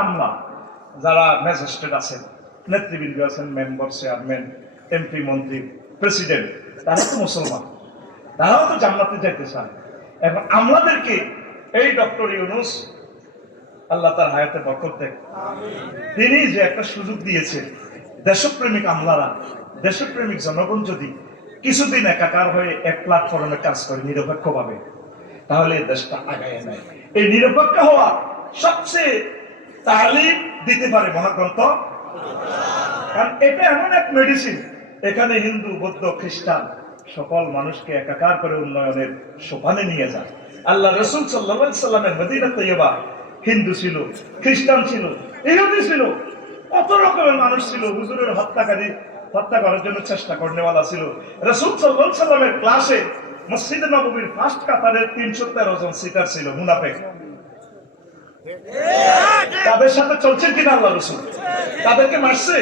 আমলা যারা ম্যাজিস্ট্রেট আছেন, নেতৃবৃন্দ আছেন, মেম্বার, চেয়ারম্যান, এমপি, মন্ত্রী, প্রেসিডেন্ট, তারা তো মুসলমান, তারাও তো জান্নাতে যেতে চায়। এখন আমলাদেরকে এই ডক্টর ইউনূস আল্লাহ তার হায়াতে বরকত দেন, তিনি যে একটা সুযোগ দিয়েছে, দেশপ্রেমিক আমলারা, দেশপ্রেমিক জনগণ যদি কিছুদিন একাকার হয়ে এক প্ল্যাটফর্মে কাজ করে নিরপেক্ষভাবে, তাহলে দেশটা আগায় নেয়। এই নিরপেক্ষ হওয়া সবচেয়ে তালিম দিতে পারে মহাগ্রন্থ, কারণ এটা এমন এক মেডিসিন, এখানে হিন্দু, বৌদ্ধ, খ্রিস্টান সকল মানুষকে একাকার করে উন্নয়নের সোপানে নিয়ে যায়। আল্লাহ রাসূল সাল্লাল্লাহু আলাইহি সাল্লামের মদিনা তৈয়বা হিন্দু ছিল, খ্রিস্টান ছিল, ইহুদি ছিল, কত রকমের মানুষ ছিল। হুজুরের হত্যা করার জন্য চেষ্টা করনেওয়ালা ছিল। রাসূল সাল্লাল্লাহু আলাইহি সাল্লামের ক্লাসে মসজিদে নববীর ফার্স্ট কাতারে 313 জন সিটার ছিল মুনাফিক। তাদের সাথে চলছেন কিনা আল্লাহ রাসূল? তাদেরকে মারছে,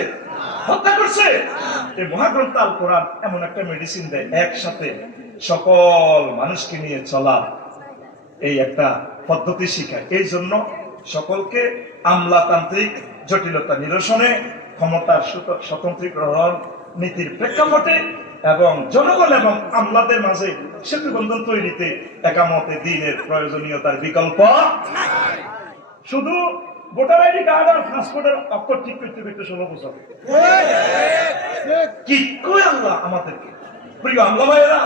হত্যা করছে? এই মহাগ্রন্থ আল কোরআন এমন একটা মেডিসিন দেয়, একসাথে সকল মানুষকে নিয়ে চলা এই একটা পদ্ধতি শিখায়। এই জন্য সকলকে আমলাতান্ত্রিক জটিলতা নিরসনে, ক্ষমতার স্বতন্ত্রীকরণ নীতির প্রেক্ষাপটে এবং জনগণ এবং আমলাদের মাঝে সেতু বন্ধন তৈরিতে একামতে দ্বীনের প্রয়োজনীয়তার বিকল্প শুধু ভোটার আইডি কার্ড আর পাসপোর্টের অক্ষর ঠিক করতে করতে 16 বছর কি কই আল্লাহ আমাদেরকে। প্রিয় আমলা ভাইয়েরা,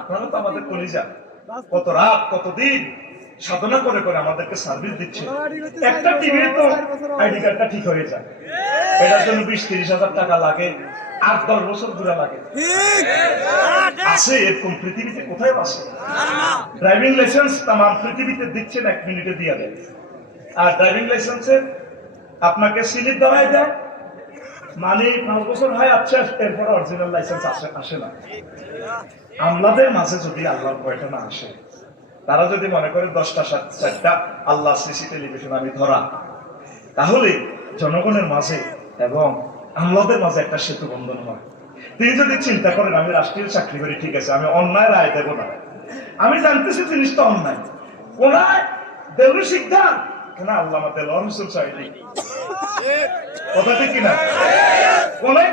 আপনারা তো আমাদের কলিজা, কত রাত কত দিন সাধনা করে করে আমাদেরকে সার্ভিস দিচ্ছে। একটা টিভি তো আইডি কার্ডটা ঠিক হয়ে যায়, এটার জন্য 20-30 হাজার টাকা লাগে, 8-10 বছর ঘুরে লাগে। আছে এরকম পৃথিবীতে কোথায় আছে? ড্রাইভিং লাইসেন্স তাম পৃথিবীতে দিচ্ছেন 1 মিনিটে দিয়ে দেয়। আর ড্রাইভিং লাইসেন্সে আপনাকে স্লিপ দেওয়াই দেয়, মানে 5 বছর হয়, আচ্ছা এরপর অরিজিনাল লাইসেন্স আসে না। আমলাদের মাঝে যদি আল্লাহর ভয়টা না আসে, তারা যদি মনে করে 10টা 4টা আল্লাহ সিসি টেলিভিশন আমি ধরা, তাহলে জনগণের মাঝে এবং আমলাদের মাঝে একটা সেতু বন্ধন হয়। তিনি যদি চিন্তা করেন আমি রাষ্ট্রীয় চাকরি করি, ঠিক আছে, আমি অন্যায় রায় দেব না, আমি জানতেছি জিনিসটা অন্যায়, কোনায় দেউলি শিক্ষা কোনা আল্লামা দেলোয়ার হোসেন সাহেবী কথা ঠিক কিনা, কোনায়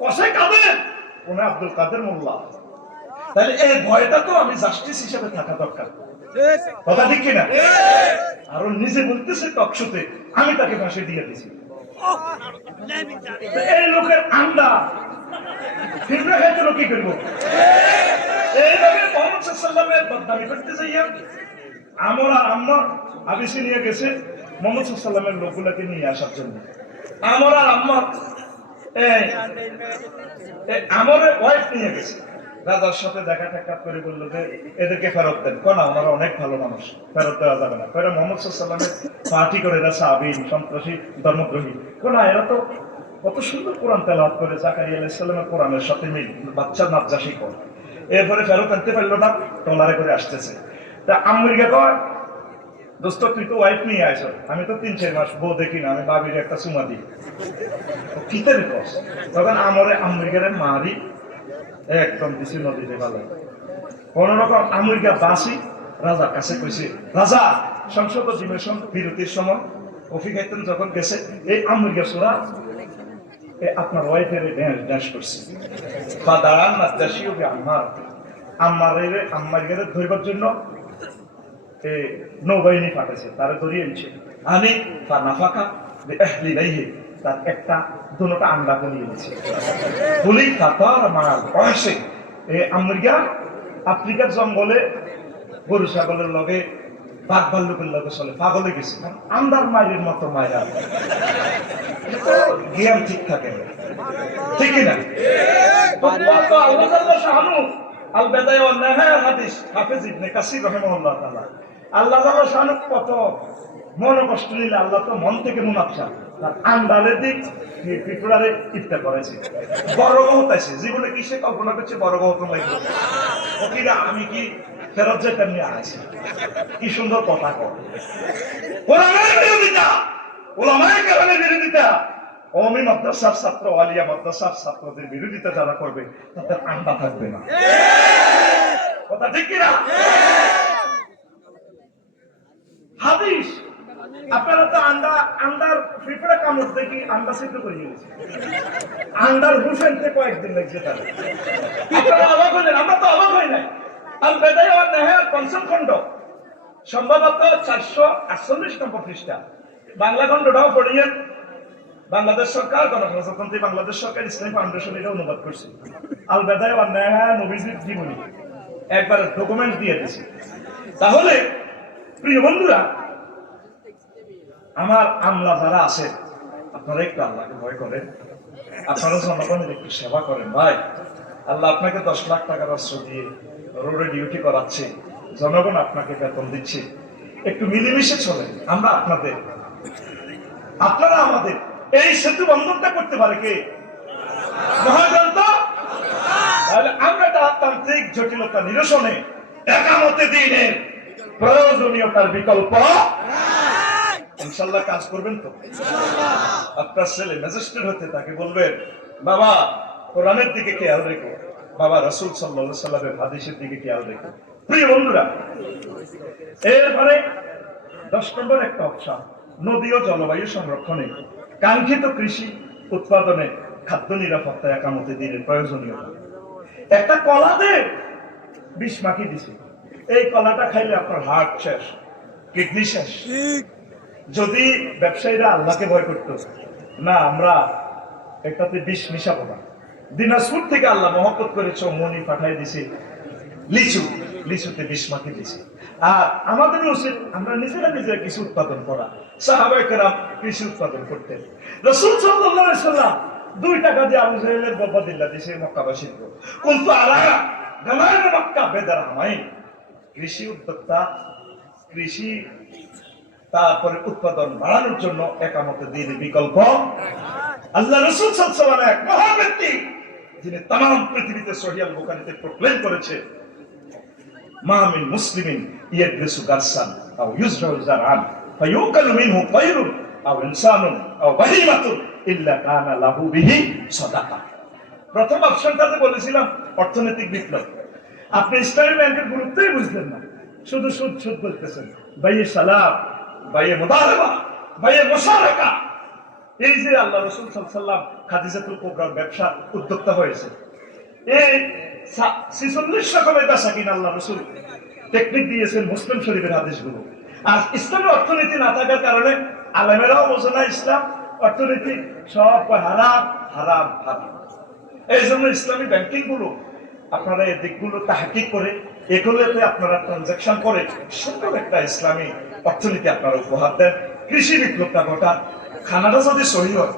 কষায় কাদের, কোনায় আব্দুল কাদের মোল্লা, তাহলে এই ভয়টা তো আমি জাস্টিস হিসেবে থাকা দরকার, কথা ঠিক কিনা। আর নিজে বলতেছে টকশোতে আমি তাকে ফাঁসি দিয়ে দিছি। এই লোকের আন্ডা ফিরবে খাইতে কি করবো? এইভাবে মোহাম্মদ সাল্লাল্লাহু বদনামি করতে যাইয়া আমরা আম্মার আবিসে নিয়ে গেছে মোহাম্মদ সাল্লাল্লাহু লোকগুলাকে নিয়ে আসার জন্য। আমার আর আম্মার আমার ওয়াইফ নিয়ে গেছে, রাজার সাথে দেখা সাক্ষাৎ করে বললো যে এদেরকে ফেরত দেন। না, ওনারা অনেক ভালো মানুষ, ফেরত দেওয়া যাবে না। মোহাম্মদ সাল্লাল্লাহু পার্টি করে এরা সাহাবীন, সন্ত্রাসী, ধর্মদ্রোহী। না, এরা তো কত সুন্দর কোরআন তেলাওয়াত করে, জাকারিয়া আলাইহিস সালামের কোরআনের সাথে মিল, বাচ্চার নাচজাসি করে। এরপরে ফেরত আনতে পারলো না, টলারে করে আসতেছে। তা আমেরিকা কয় দোস্ত তুই তো ওয়াইফ নিয়ে আইছ, আমি তো 3-4 মাস বউ দেখি না, আমি বাবির একটা চুমা দিই কিতের কস। তখন আমরে আমেরিকার মারি একদম দিছি নদীতে ভালো কোন রকম আমেরিকা বাসি রাজার কাছে কইছে, রাজা সংসদ অধিবেশন বিরতির সময় কফি খাইতেন যখন গেছে, এই আমেরিকা সোরা আপনার ওয়াইফের ড্যান্স করছে। ফাদারান নাদাসিও বে আম্মার, আম্মারের ধরবার জন্য নৌবাহিনী পাঠাইছে, তারা ধরিয়ে এনেছে। আমি নাফাকা এহলি নাইহে, তার একটা দুটোটা আন্ডা নিয়ে এনেছে। বলি কাতার মাল বয়সে আমেরিকা আফ্রিকার জঙ্গলে গরু ছাগলের লগে বাঘ ভাল্লুকের লগে চলে, পাগলে গেছে আন্দার মায়ের মতো মায়েরা জ্ঞান ঠিক থাকে না, ঠিক না? আল বেদায় ওয়ান নিহায়া হাদিস হাফেজ ইবনে কাসির রাহিমাহুল্লাহ তাআলা, আল্লাহ তাআলা শানু কত মন কষ্ট নিলে আল্লাহ তো মন থেকে মুনাফসা তার আন্ডালের দিক পিপুরারে ইফতার করেছে, বড় বহুত আছে জীবনে কি সে কল্পনা করছে বড় বহুত লাগবে ওকিরা আমি কি ফেরত যেতে নিয়ে আসি। কি সুন্দর কথা কয় কোরআনের বিরোধিতা, উলামায়ে কেরামের বিরোধিতা, কওমি মাদ্রাসার ছাত্র, আলিয়া মাদ্রাসার ছাত্রদের বিরোধিতা যারা করবে তাদের আন্ডা থাকবে না, কথা ঠিক কিনা? হাদিস আপনারা তো আন্ডার ফিফড়া কামড় দেখি আন্ডা সিদ্ধ করে গেছে, আন্ডার হুসেনতে কয়েকদিন লাগছে তাদের। আপনারা অবাক হলেন, আমরা তো অবাক হই নাই। আল বেদায়া ওয়ান নেহায়া পঞ্চম খণ্ড, সম্ভবত 448 নম্বর পৃষ্ঠা, বাংলা খণ্ডটাও পড়িয়েন। বাংলাদেশ সরকার, গণপ্রজাতন্ত্রী বাংলাদেশ সরকার ইসলামী ফাউন্ডেশন এটা অনুবাদ করছে। আল বেদায়া ওয়ান নেহায়া নবীজির জীবনী একবার ডকুমেন্ট দিয়ে দিছে। তাহলে প্রিয় বন্ধুরা, আমার আমলা যারা আছে, আপনারা একটু আল্লাহকে ভয় করেন, আপনারা জনগণের একটু সেবা করেন। ভাই, আল্লাহ আপনাকে 10 লাখ টাকার অস্ত্র দিয়ে রোডে ডিউটি করাচ্ছে, জনগণ আপনাকে বেতন দিচ্ছে, একটু মিলেমিশে চলেন। আমরা আপনাদের, আপনারা আমাদের। এই সেতু বন্ধনটা করতে পারে কে? মহাগ্রন্থ। তাহলে আমরা তান্ত্রিক জটিলতা নিরসনে একামতে দ্বীনের প্রয়োজনীয়তার বিকল্প ইনশাল্লাহ কাজ করবেন তো? আপনার ছেলে ম্যাজিস্ট্রেট হতে, তাকে বলবেন, বাবা কোরআনের দিকে খেয়াল রেখো, বাবা রাসূল সাল্লাল্লাহু আলাইহি ওয়াসাল্লামের হাদিসের দিকে খেয়াল রেখো। প্রিয় বন্ধুরা, এরপরে 10 নম্বর একটা অপশন, নদী ও জলবায়ু সংরক্ষণে, কাঙ্ক্ষিত কৃষি উৎপাদনে, খাদ্য নিরাপত্তা, একামতে দ্বীনের প্রয়োজনীয়তা। একটা কলাতে বিষ মাখি দিছে, এই কলাটা খাইলে আপনার হার্ট শেষ, কিডনি শেষ। যদি ব্যবসায়ীরা আল্লাহকে ভয় করত, না আমরা একটাতে বিষ মিশাবো না, দিনাজপুর থেকে আল্লাহ মহব্বত করেছে, মনি পাঠাই দিছে লিচুতে বিষ মাখি দিছে। আর আমাদের উচিত আমরা নিজেরা কিছু উৎপাদন করা। সাহাবায়ে কেরাম কৃষি উৎপাদন করতেন। রাসূল সাল্লাল্লাহু আলাইহি ওয়াসাল্লাম 2 টাকা দিয়ে আবু জাহেলের বব্বা দিল্লা দিছে মক্কাবাসীর। কিন্তু আলাহা গামায়না মক্কা বেদারহামাইন, কৃষি উদ্যোক্তা, কৃষি তারপরে উৎপাদন বাড়ানোর জন্য একামতে দ্বীনের বিকল্প। আল্লাহ রাসূল সাল্লাল্লাহু আলাইহি ওয়াসাল্লাম এক মহান ব্যক্তি, যিনি तमाम পৃথিবীতে সহিহ আল বুখারীতে প্রক্লেম করেছে, মা মিন মুসলিমিন ইয়াদরিসু গারসান আও ইউজরাউ জারআন ফায়ুকালু মিনহু তায়রুন আও ইনসানুন আও বাহিমাতুন ইল্লা কানা লাহু বিহি সাদাকা। প্রথম অপশনটাতে বলেছিলাম অর্থনৈতিক বিপ্লব। আপনি ইসলামী ব্যাংকের গুরুত্বই বুঝলেন না, শুধু সুদ সুদ বলতেছেন। বাইয়ে সালাম, বাইয়ে মুদারাবা, বাইয়ে মুশারাকা। এই যে আল্লাহ রাসূল সাল্লাল্লাহু আলাইহি ওয়াসাল্লাম খাদিজাতুল কুবরার ব্যবসা উদ্যোক্তা হয়েছে, এই 46 রকমের বেচা কিনা আল্লাহ রাসূল টেকনিক দিয়েছেন মুসলিম শরীফের হাদিসগুলো। আর ইসলামী অর্থনীতি না থাকার কারণে আলেমেরাও বোঝে না ইসলাম অর্থনীতি, সব হারাম হারাম হারাম। এই জন্য ইসলামী ব্যাংকিং গুলো আপনারা এই দিকগুলো তাহকিক করে, এগুলোতে আপনারা ট্রানজাকশন করে সুন্দর একটা ইসলামী অর্থনীতি আপনারা উপহার দেন। কৃষি বিপ্লবটা ঘটান। খানাটা যদি সহি হয়,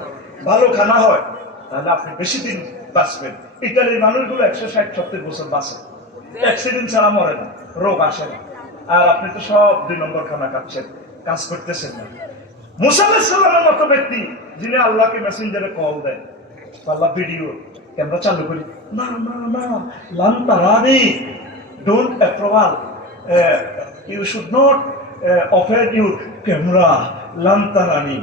ভালো খানা হয়, তাহলে আপনি বেশি দিন বাঁচবেন। ইটালির মানুষগুলো 160-70 বছর বাঁচে, অ্যাক্সিডেন্ট ছাড়া মরে না, রোগ আসে না। আর আপনি তো সব 2 নম্বর খানা খাচ্ছেন, কাজ করতেছেন না। মুসা আলাইহিস সালামের মতো ব্যক্তি, যিনি আল্লাহকে মেসেঞ্জারে কল দেন, আল্লাহ ভিডিও ক্যামেরা চালু করি, না না না, লান তারানি, don't approval, you should not offer your camera, লান তারানি।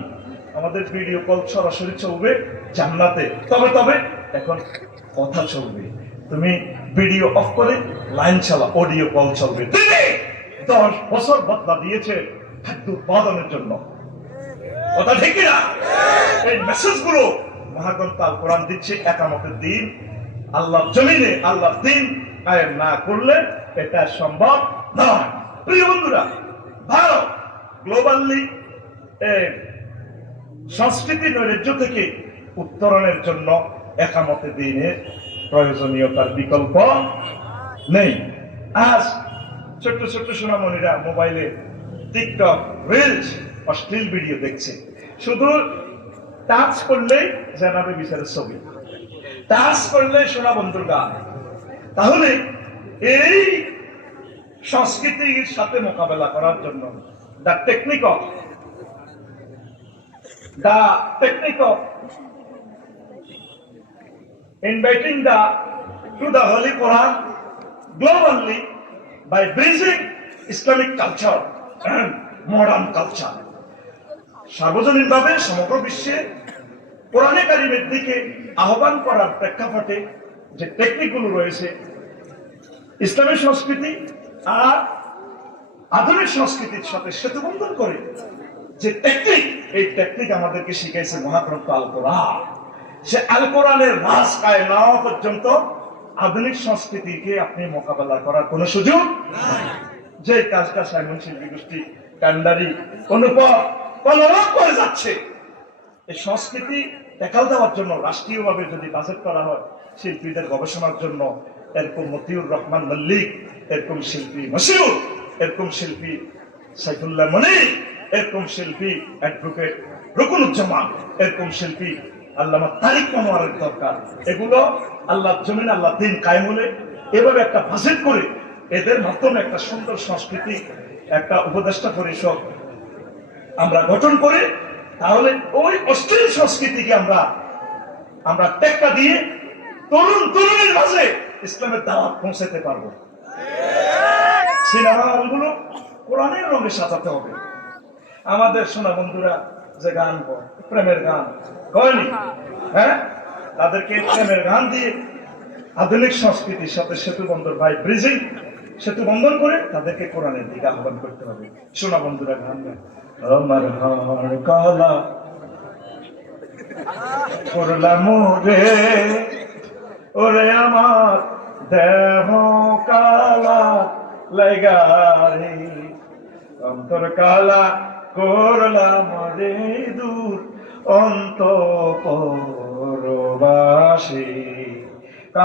আমাদের ভিডিও কল সরাসরি চলবে জান্নাতে, তবে এখন কথা চলবে। তুমি ভিডিও অফ করে লাইন চালা, অডিও কল চলবে। তিনি 10 বছর বদলা দিয়েছে খাদ্য উৎপাদনের জন্য। কথা ঠিক না? এই মেসেজ গুলো মহাগ্রন্থ আল কোরআন দিচ্ছে। একামতের দিন আল্লাহর জমিনে আল্লাহর দিন কায়েম না করলে এটা সম্ভব নয়। প্রিয় বন্ধুরা, ভারত গ্লোবালি সংস্কৃতি নৈরাজ্য থেকে উত্তরণের জন্য একামতে দ্বীনের প্রয়োজনীয়তার বিকল্প নেই। আজ ছোট্ট ছোট্ট সোনামণিরা মোবাইলে টিকটক, রিলস, অশ্লীল ভিডিও দেখছে। শুধু টাচ করলেই জানাবে বিচারের ছবি, টাচ করলে সোনা বন্ধুর গান। তাহলে এই সংস্কৃতির সাথে মোকাবেলা করার জন্য the technique of inviting to the Holy Quran globally by bridging Islamic culture and modern culture. সার্বজনীনভাবে সমগ্র বিশ্বে কোরআনে কারিমের দিকে আহ্বান করার প্রেক্ষাপটে যে টেকনিকগুলো রয়েছে, ইসলামী সংস্কৃতি আর আধুনিক সংস্কৃতির সাথে সেতুবন্ধন করে যে টেকনিক, এই টেকনিক আমাদেরকে শিখাইছে মহাগ্রন্থ আল কোরআন। সে আল কোরআনের রাজ কায়ে না হওয়া পর্যন্ত আধুনিক সংস্কৃতিকে আপনি মোকাবেলা করার কোনো সুযোগ নাই। যে কাজটা সাইমন শিল্পী গোষ্ঠী কান্ডারি অনুপম করে যাচ্ছে, এই সংস্কৃতি টেকাল দেওয়ার জন্য রাষ্ট্রীয়ভাবে যদি বাজেট করা হয় শিল্পীদের গবেষণার জন্য, এরকম মতিউর রহমান মল্লিক, এরকম শিল্পী মশিউর, এরকম শিল্পী সাইফুল্লাহ মনি, এরকম শিল্পী অ্যাডভোকেট রুকুনুজ্জামান, এরকম শিল্পী আল্লামা তারিক মনোয়ারের দরকার। এগুলো আল্লাহর জমিন, আল্লাহ দিন কায়েম হলে এভাবে একটা বাজেট করে এদের মাধ্যমে একটা সুন্দর সংস্কৃতি, একটা উপদেষ্টা পরিষদ আমরা গঠন করে, তাহলে ওই অশ্লীল সংস্কৃতিকে আমরা টেক্কা দিয়ে তরুণীর মাঝে ইসলামের দাওয়াত পৌঁছাতে পারবো। সিনেমা হলগুলো কোরআনের রঙে সাজাতে হবে। আমাদের সোনা বন্ধুরা যে গান গায়, প্রেমের গান গয়নি, হ্যাঁ, তাদেরকে প্রেমের গান দিয়ে আধুনিক সংস্কৃতির সাথে সেতু বন্ধন ভাই ব্রিজিং, সেতু বন্ধন করে তাদেরকে কোরআনের দিকে আহ্বান করতে হবে। সোনা বন্ধুরা গান গায়, আমার হাড় কালা করলাম রে, ওরে আমার দেহ কালা লাগারে, অন্তর কালা করলাম রে দূর অন্তঃপুরবাসী।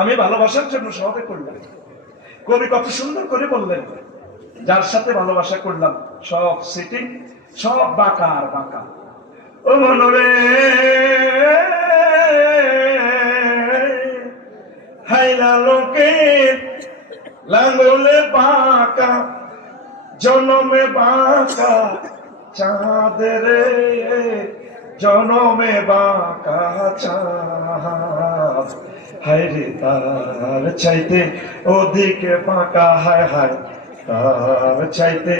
আমি ভালোবাসার জন্য সবে করলাম। কবি কত সুন্দর করে বললেন, যার সাথে ভালোবাসা করলাম সব সিটিং, সব বাঁকা আর বাঁকা। ও মনরে হাইলা লোকে লাঙ্গলে বাঁকা, জনমে বাঁকা চাঁদের, জনমে বাঁকা চাঁদ, হায়রে তার চাইতে ওদিকে বাঁকা, হায় হায় তার চাইতে